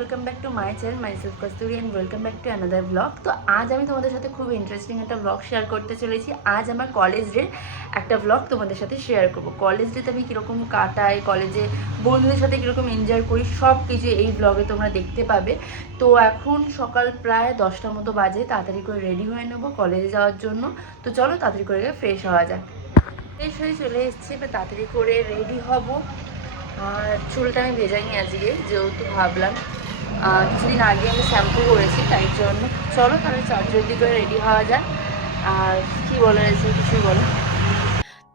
Welcome back to my channel myself Kasturi and welcome back to another blog. তো আজ আমি তোমাদের সাথে খুব ইন্টারেস্টিং একটা ব্লগ শেয়ার করতে চলেছি। আজ আমার কলেজ ডের একটা ব্লগ তোমাদের সাথে শেয়ার করবো। কলেজ ডেতে আমি কীরকম কাটাই, কলেজে বন্ধুদের সাথে কীরকম এনজয় করি, সব কিছু এই ব্লগে তোমরা দেখতে পাবে। তো এখন সকাল প্রায় 10টার মতো বাজে, তাড়াতাড়ি করে রেডি হয়ে নেবো কলেজে যাওয়ার জন্য। তো চলো তাড়াতাড়ি করে ফ্রেশ হওয়া যাক। ফ্রেশ হয়ে চলে এসেছি, এবার তাড়াতাড়ি করে রেডি হব। আর চুলটা আমি ভেজাইনি আজকে, যেহেতু ভাবলাম কিছুদিন আগে আমি শ্যাম্পু করেছি, তাই জন্য চলো তাহলে জলদি করে রেডি হওয়া যায়। আর কি বলার আছে, কিছুই বলো।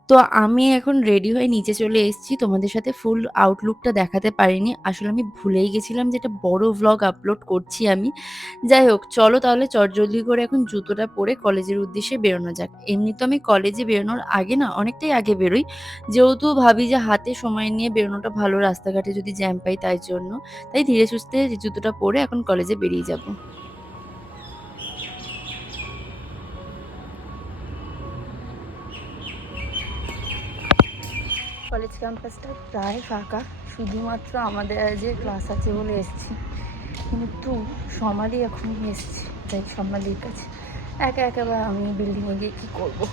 তো আমি এখন রেডি হয়ে নিচে চলে এসেছি। তোমাদের সাথে ফুল আউটলুকটা দেখাতে পারিনি, আসলে আমি ভুলেই গেছিলাম যে একটা বড় ভ্লগ আপলোড করছি আমি। যাই হোক, চলো তাহলে চটজলদি করে এখন জুতোটা পরে কলেজের উদ্দেশ্যে বেরোনো যাক। এমনি তো আমি কলেজে বেরোনোর আগে না, অনেকটাই আগে বেরোই, যেহেতু ভাবি যে হাতে সময় নিয়ে বেরোনোটা ভালো, রাস্তাঘাটে যদি জ্যাম পাই তাই ধীরে সুস্থে জুতোটা পরে এখন কলেজে বেরিয়ে যাব। কলেজ ক্যাম্পাসটা প্রায় ফাঁকা, শুধুমাত্র আমাদের যে ক্লাস আছে বলে এসেছি, কিন্তু সমালি এখন এসছি, তাই সমালির কাছে একা একেবারে আমি বিল্ডিংয়ে গিয়ে কী করবো।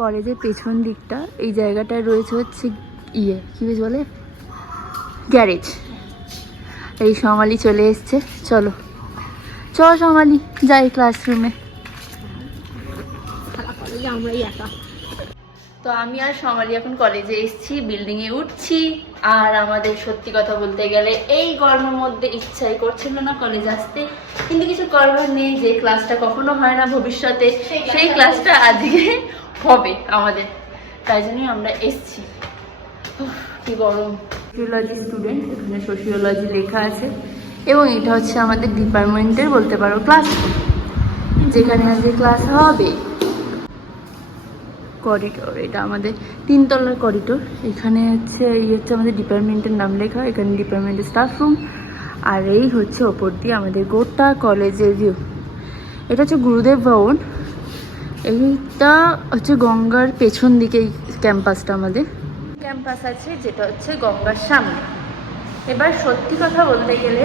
কলেজের পেছন দিকটা এই জায়গাটায় রয়েছে হচ্ছে কি বেশ বলে, গ্যারেজ। এই সমালি চলে এসছে, চলো সমালি যাই ক্লাসরুমে। আমরাই একা। তো আমি আর সমালি এখন কলেজে এসেছি, বিল্ডিংয়ে উঠছি। আর আমাদের সত্যি কথা বলতে গেলে এই গরমের মধ্যে ইচ্ছাই করছিল না কলেজ আসতে, কিন্তু কিছু করার নেই। যে ক্লাসটা কখনো হয় না ভবিষ্যতে, সেই ক্লাসটা আজকে হবে আমাদের, তাই জন্যই আমরা এসেছি। কি গরম। সোশিওলজি স্টুডেন্ট, এখানে সোশিওলজি লেখা আছে, এবং এটা হচ্ছে আমাদের ডিপার্টমেন্টের বলতে পারো ক্লাসরুম, যেখানে আজকে ক্লাস হবে। করিডোর, এটা আমাদের 3তলার করিডোর। এখানে হচ্ছে আমাদের ডিপার্টমেন্টের নাম লেখা, এখানে ডিপার্টমেন্টের স্টাফ রুম। আর এই হচ্ছে ওপর দিয়ে আমাদের গোটা কলেজের ভিউ। এটা হচ্ছে গুরুদেব ভবন, এইটা হচ্ছে গঙ্গার পেছন দিকে এই ক্যাম্পাসটা আমাদের ক্যাম্পাস আছে, যেটা হচ্ছে গঙ্গার সামনে। এবার সত্যি কথা বলতে গেলে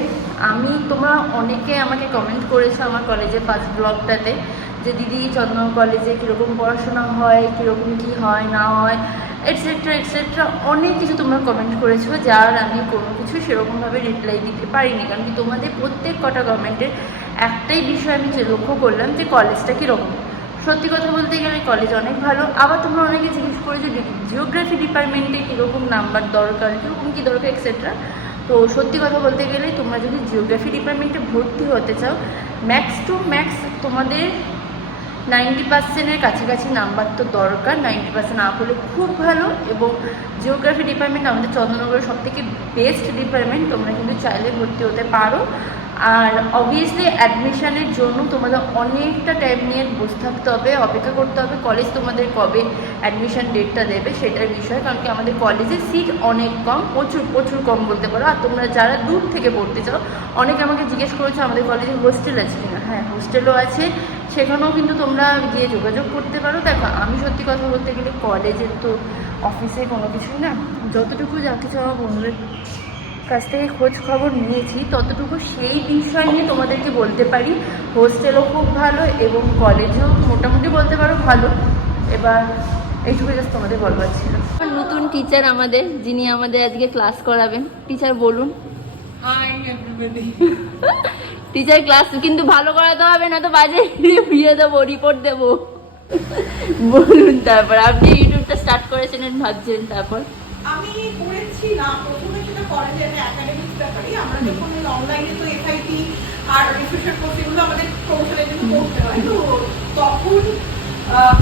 তোমরা অনেকে আমাকে কমেন্ট করেছো আমার কলেজের ফার্স্ট ব্লগটাতে, যে দিদি চন্দন কলেজে কীরকম পড়াশোনা হয়, কীরকম কী হয় না হয়, এটসেট্রা এটসেট্রা অনেক কিছু তোমরা কমেন্ট করেছো, যার আমি কোনো কিছু সেরকমভাবে রিপ্লাই দিতে পারিনি। কারণ কি, তোমাদের প্রত্যেক কটা কমেন্টের একটাই বিষয় আমি লক্ষ্য করলাম, যে কলেজটা কীরকম। সত্যি কথা বলতে গেলে কলেজ অনেক ভালো। আবার তোমরা অনেকে জিজ্ঞেস করেছো জিওগ্রাফি ডিপার্টমেন্টে কীরকম নাম্বার দরকার, কীরকম কী দরকার এক্সেট্রা। তো সত্যি কথা বলতে গেলে তোমরা যদি জিওগ্রাফি ডিপার্টমেন্টে ভর্তি হতে চাও, ম্যাক্স টু ম্যাক্স তোমাদের 90%-এর কাছাকাছি নাম্বার তো দরকার। 90% না হলে খুব ভালো। এবং জিওগ্রাফি ডিপার্টমেন্ট আমাদের চন্দননগরের সবথেকে বেস্ট ডিপার্টমেন্ট, তোমরা কিন্তু চাইলে ভর্তি হতে পারো। আর অবভিয়াসলি অ্যাডমিশানের জন্য তোমাদের অনেকটা টাইম নিয়ে বসে থাকতে হবে, অপেক্ষা করতে হবে কলেজ তোমাদের কবে অ্যাডমিশান ডেটটা দেবে সেটার বিষয়। কারণ কি, আমাদের কলেজে সিট অনেক কম, প্রচুর কম বলতে পারো। আর তোমরা যারা দূর থেকে পড়তে চাও, অনেকে আমাকে জিজ্ঞেস করেছো আমাদের কলেজে হোস্টেল আছে কিনা। হ্যাঁ, হোস্টেলও আছে, সেখানেও কিন্তু তোমরা গিয়ে যোগাযোগ করতে পারো। দেখো, আমি সত্যি কথা বলতে গেলে কলেজের তো অফিসে কোনো কিছুই না, যতটুকু যা কিছু আমার বন্ধুদের কাছ থেকে খোঁজ খবর নিয়েছি ততটুকু সেই বিষয় নিয়ে তোমাদেরকে বলতে পারি। হোস্টেলও খুব ভালো এবং কলেজও মোটামুটি বলতে পারো ভালো। এবার এইটুকু জাস্ট তোমাদের বলবার ছিল। নতুন টিচার আমাদের, যিনি আমাদের আজকে ক্লাস করাবেন, টিচার বলুন। টিচার ক্লাস কিন্তু ভালো করাতে হবে, না তো বাজে ভিডিও দেবো, রিপোর্ট দেবো। বলুন, তারপর আপনি ইউটিউবটা স্টার্ট করেছেন ভাবছেন, তারপর আমি করেছি না প্রথমে, সেটা কলেজে একাডেমিক ব্যাপারে আমরা যখন অনলাইনে তো এফআইটি আর রিফ্রেশার কোর্স এগুলো আমাদের প্রমোশনের জন্য করতে হয়, তো তখন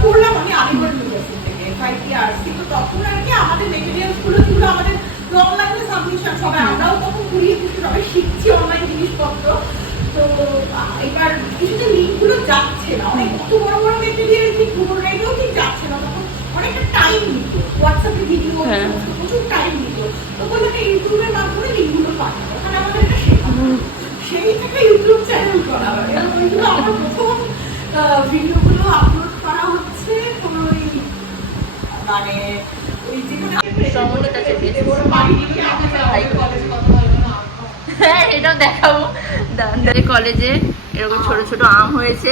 করলাম আমি আলিগড় ইউনিভার্সিটি থেকে এফআইটি আরসি। তো তখন আর কি আমাদের মেটেরিয়ালস গুলো যেগুলো আমাদের অনলাইনে সাবমিশন, সবাই আমরাও তখন ঘুরিয়ে সবাই শিখছি অনলাইন জিনিসপত্র। তো এবার কিছুতে লিঙ্কগুলো যাচ্ছে না, অনেক কত বড় বড় মেটেরিয়াল ঠিক গুগল রেডিও ঠিক যাচ্ছে না, তখন অনেকটা টাইম নিত, হোয়াটসঅ্যাপে ভিডিও প্রচুর টাইম নিত। তো বললাম ইউটিউবের মাধ্যমে লিঙ্কগুলো পাঠাবো, ওখানে আমাদের এটা শেখানো, সেই থেকে ইউটিউব চ্যানেল করা হয়। ওইগুলো আমার প্রথম ভিডিওগুলো আপলোড করা হচ্ছে কোনো মানে সমন্বিতা চলে এসেছে। হ্যাঁ এটাও দেখাবো। কলেজে এরকম ছোট ছোট আম হয়েছে।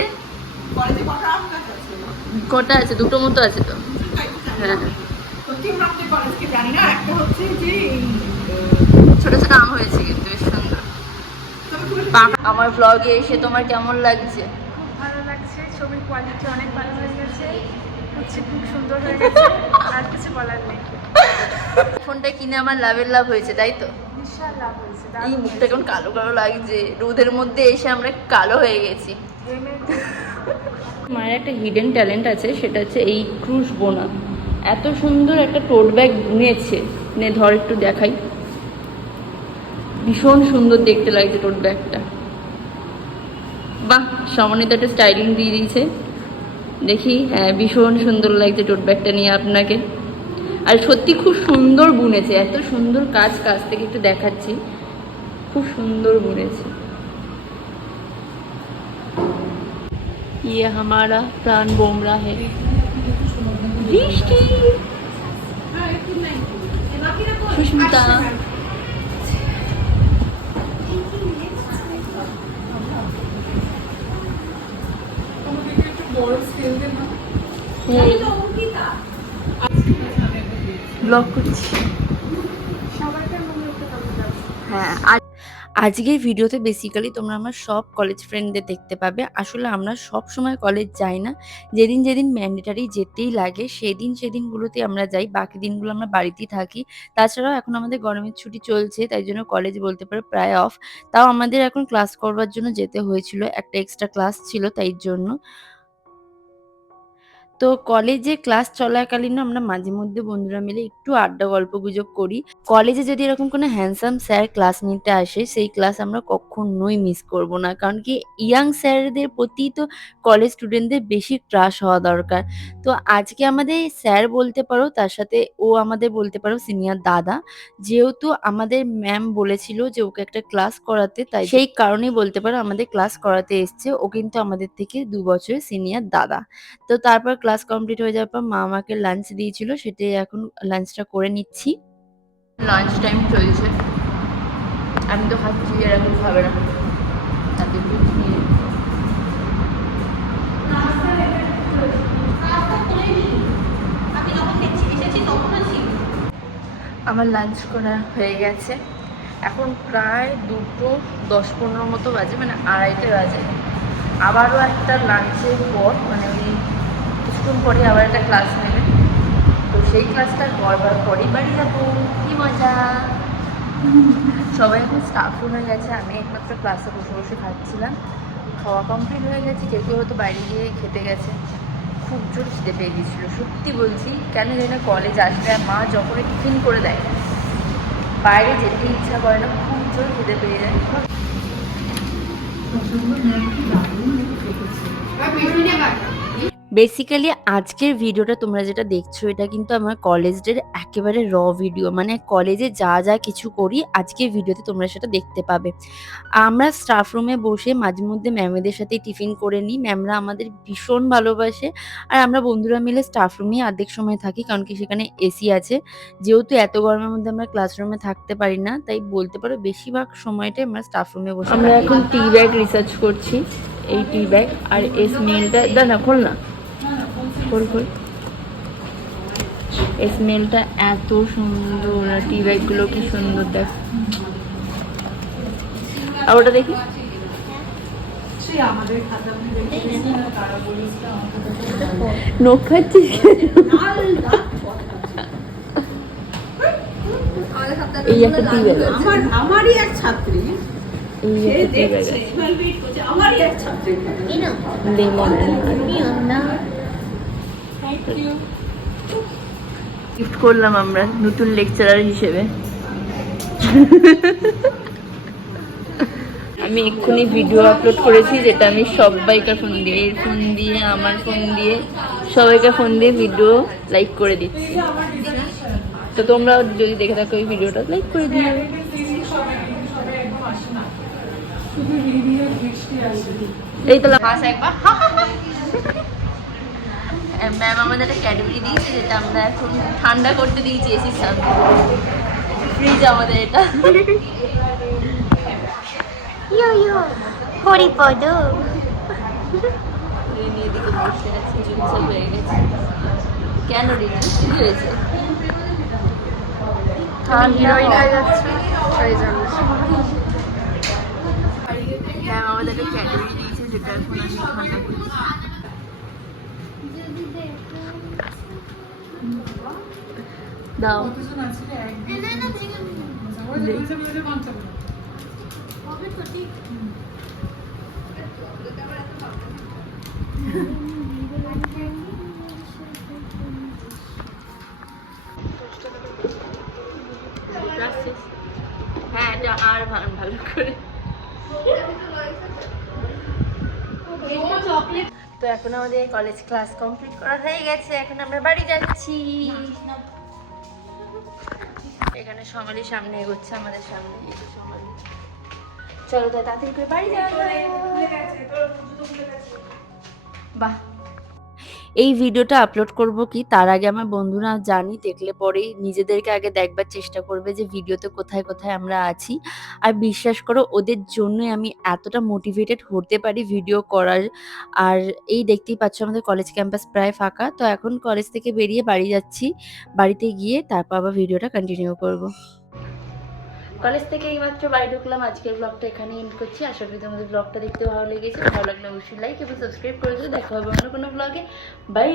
কটা আছে? দুটো মতো আছে তো। হ্যাঁ ছোট ছোট আম হয়েছে কিন্তু বেশ সুন্দর। আমার ব্লগে এসে তোমার কেমন লাগছে? খুব ভালো লাগছে, ছবির কোয়ালিটি অনেক ভালো হয়ে গেছে, হচ্ছে খুব সুন্দর হয়ে গেছে, আর কিছু বলার নেই। ফোনটা কিনে আমার লাভের লাভ হয়েছে তাই তো? বিশাল লাভ হয়েছে। এই মুখটা কেমন কালো কালো লাগছে, রোদের মধ্যে এসে আমরা কালো হয়ে গেছি। মায়ের একটা হিডেন ট্যালেন্ট আছে, সেটা হচ্ছে এই ক্রুশ বোনা। এত সুন্দর একটা টোট ব্যাগ বুনেছে, নে ধর একটু দেখাই। ভীষণ সুন্দর দেখতে লাগছে টোট ব্যাগটা। বাহ, সমন্বিত একটা স্টাইলিং দিয়ে দিয়েছে দেখি। হ্যাঁ ভীষণ সুন্দর লাগছে টোট ব্যাগটা নিয়ে আপনাকে। আর সত্যি খুব সুন্দর বুনেছে, এত সুন্দর কাজ থেকে একটু দেখাচ্ছি, খুব সুন্দর বুনেছে। ये हमारा प्राण बोमरा है। বৃষ্টি, সুস্মিতা ব্লগ করছি। হ্যাঁ আজকের ভিডিওতে বেসিক্যালি তোমরা আমার সব কলেজ ফ্রেন্ডদের দেখতে পাবে। আসলে আমরা সব সময় কলেজ যাই না, যেদিন যেদিন ম্যান্ডেটারি যেতেই লাগে সেদিনগুলোতে আমরা যাই, বাকি দিনগুলো আমরা বাড়িতেই থাকি। তাছাড়াও এখন আমাদের গরমের ছুটি চলছে, তাই জন্য কলেজ বলতে পারো প্রায় অফ। তাও আমাদের এখন ক্লাস করবার জন্য যেতে হয়েছিল, একটা এক্সট্রা ক্লাস ছিল তাই জন্য। তো কলেজে ক্লাস চলাকালীন আমরা মাঝে মধ্যে বন্ধুরা মিলে একটু আড্ডা গল্প গুজব করি। কলেজে যদি এরকম কোনো হ্যান্ডসাম স্যার ক্লাস নিতে আসে, সেই ক্লাস আমরা কখনোই মিস করব না। কারণ কি, ইয়াং স্যারদের প্রতি তো কলেজ স্টুডেন্টদের বেশি ক্রাশ হওয়া দরকার। তো আজকে আমাদের স্যার বলতে পারো, তার সাথে ও আমাদের বলতে পারো সিনিয়র দাদা। যেহেতু আমাদের ম্যাম বলেছিল যে ওকে একটা ক্লাস করাতে, তাই সেই কারণেই বলতে পারো আমাদের ক্লাস করাতে এসছে। ও কিন্তু আমাদের থেকে 2 বছরের সিনিয়র দাদা। তো তারপর ক্লাস কমপ্লিট হয়ে যাওয়ার পর মা আমাকে লাঞ্চ দিয়েছিল, সেটাই এখন লাঞ্চটা করে নিচ্ছি। লাঞ্চ টাইম চলছে, আমি তো খাচ্ছি, এরকম খাবে না। আমার লাঞ্চ করা হয়ে গেছে, এখন প্রায় 2:10-15 মতো বাজে, মানে 2:30 বাজে। আবারও একটা লাঞ্চের পর, মানে ওই কিছুক্ষণ পরে আবার একটা ক্লাস নেবে। তো সেই ক্লাসটা করবার পরই বাড়ি যাবো। কি মজা! সবাই এখন স্টাফ রুম হয়ে গেছে, আমি একমাত্র ক্লাসে বসে বসে খাচ্ছিলাম। খাওয়া কমপ্লিট হয়ে গেছে, কেউ কেউ হয়তো বাইরে গিয়ে খেতে গেছে। খুব জোর খিদে পেয়ে দিয়েছিল, সত্যি বলছি। কেন জানি না, কলেজ আসলে মা যখনই টিফিন করে দেয়, বাইরে যেতে ইচ্ছা করে না, খুব জোর খিদে পেয়ে যায়। বেসিক্যালি আজকের ভিডিওটা তোমরা যেটা দেখছো, এটা কিন্তু আমার কলেজের একেবারে র ভিডিও। মানে কলেজে যা যা কিছু করি আজকের ভিডিওতে তোমরা সেটা দেখতে পাবে। আমরা স্টাফ রুমে বসে মাঝে মধ্যে ম্যামেদের সাথে টিফিন করে নিই, ম্যামরা আমাদের ভীষণ ভালোবাসে। আর আমরা বন্ধুরা মিলে স্টাফ রুমেই অর্ধেক সময় থাকি, কারণ কি সেখানে এসি আছে। যেহেতু এত গরমের মধ্যে আমরা ক্লাসরুমে থাকতে পারি না, তাই বলতে পারো বেশিরভাগ সময়টাই আমরা স্টাফ রুমে বসে। আমরা এখন টি ব্যাগ রিসার্চ করছি, এই টি ব্যাগ আর এই স্মেলটা। দাদা খোল না, খোল। এই স্মেলটা এত সুন্দর, আর টি ব্যাগগুলো কি সুন্দর, দেখ। আর ওটা দেখি, নখ খাচ্ছিস? এই একটা টি ব্যাগ আছে, আমারই এক ছাত্রী, এই একটা টি ব্যাগ আছে, আমারই এক ছাত্রী। লেমন গিফট করলাম আমরা নতুন লেকচারার হিসেবে। আমি এক্ষুনি ভিডিও আপলোড করেছি, যেটা আমি সবাইকার ফোন দিয়ে, এর ফোন দিয়ে, আমার ফোন দিয়ে, সবাইকার ফোন দিয়ে ভিডিও লাইক করে দিচ্ছি। তো তোমরা যদি দেখে থাকো এই ভিডিওটা, লাইক করে দিও। এই তো হাস একবার, ম্যাম আমাদের একটা ক্যাডবেরি দিয়েছে, যেটা আমরা এখন ঠান্ডা করতে দিয়েছি এসির সামনে। ফ্রিজ আমাদের এটা। ইয়ো ইয়ো হরিপদ রিনি এদিকে বসে আছে, চুপচাপ হয়ে গেছে। কেন রিনি, কি হয়েছে? হিরোইন হয়ে যাচ্ছে সেই জন্য। ম্যাম আমাদের একটা ক্যাডবেরি দিয়েছে, যেটা এখন আমি ঠান্ডা করছি। দাও। হ্যাঁ, এটা আর ভালো করে। তো এখন আমাদের কলেজ ক্লাস কমপ্লিট করা হয়ে গেছে, এখন আমরা বাড়ি যাচ্ছি। এখানে সমালি সামনে এগোচ্ছে আমাদের সামনে। চলো তো তাড়াতাড়ি করে বাড়ি যাওয়া বাহ। এই ভিডিওটা আপলোড করব কি তার আগে আমার বন্ধুরা জানি, দেখলে পরেই নিজেদেরকে আগে দেখবার চেষ্টা করবে যে ভিডিওতে কোথায় কোথায় আমরা আছি। আর বিশ্বাস করো, ওদের জন্যই আমি এতটা মোটিভেটেড হতে পারি ভিডিও করার। আর এই দেখতেই পাচ্ছ আমাদের কলেজ ক্যাম্পাস প্রায় ফাঁকা। তো এখন কলেজ থেকে বেরিয়ে বাড়ি যাচ্ছি, বাড়িতে গিয়ে তারপর আবার ভিডিওটা কন্টিনিউ করব। কলেজ থেকে এইমাত্র বাড়ি ঢুকলাম। আজকের ব্লগটা এখানে এন্ড করছি। আশা করি তোমাদের ব্লগটা দেখতে ভালো লেগেছে। ভালো লাগলে অবশ্যই লাইক এবং সাবস্ক্রাইব করে দিও। দেখা হবে অন্য কোনো ব্লগে। বাই।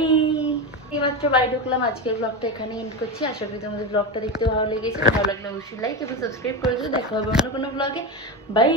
এইমাত্র বাড়ি ঢুকলাম। আজকের ব্লগটা এখানে এন্ড করছি। আশা করি তোমাদের ব্লগটা দেখতে ভালো লেগেছে। ভালো লাগলে অবশ্যই লাইক এবং সাবস্ক্রাইব করে দিও। দেখা হবে অন্য কোনো ব্লগে। বাই।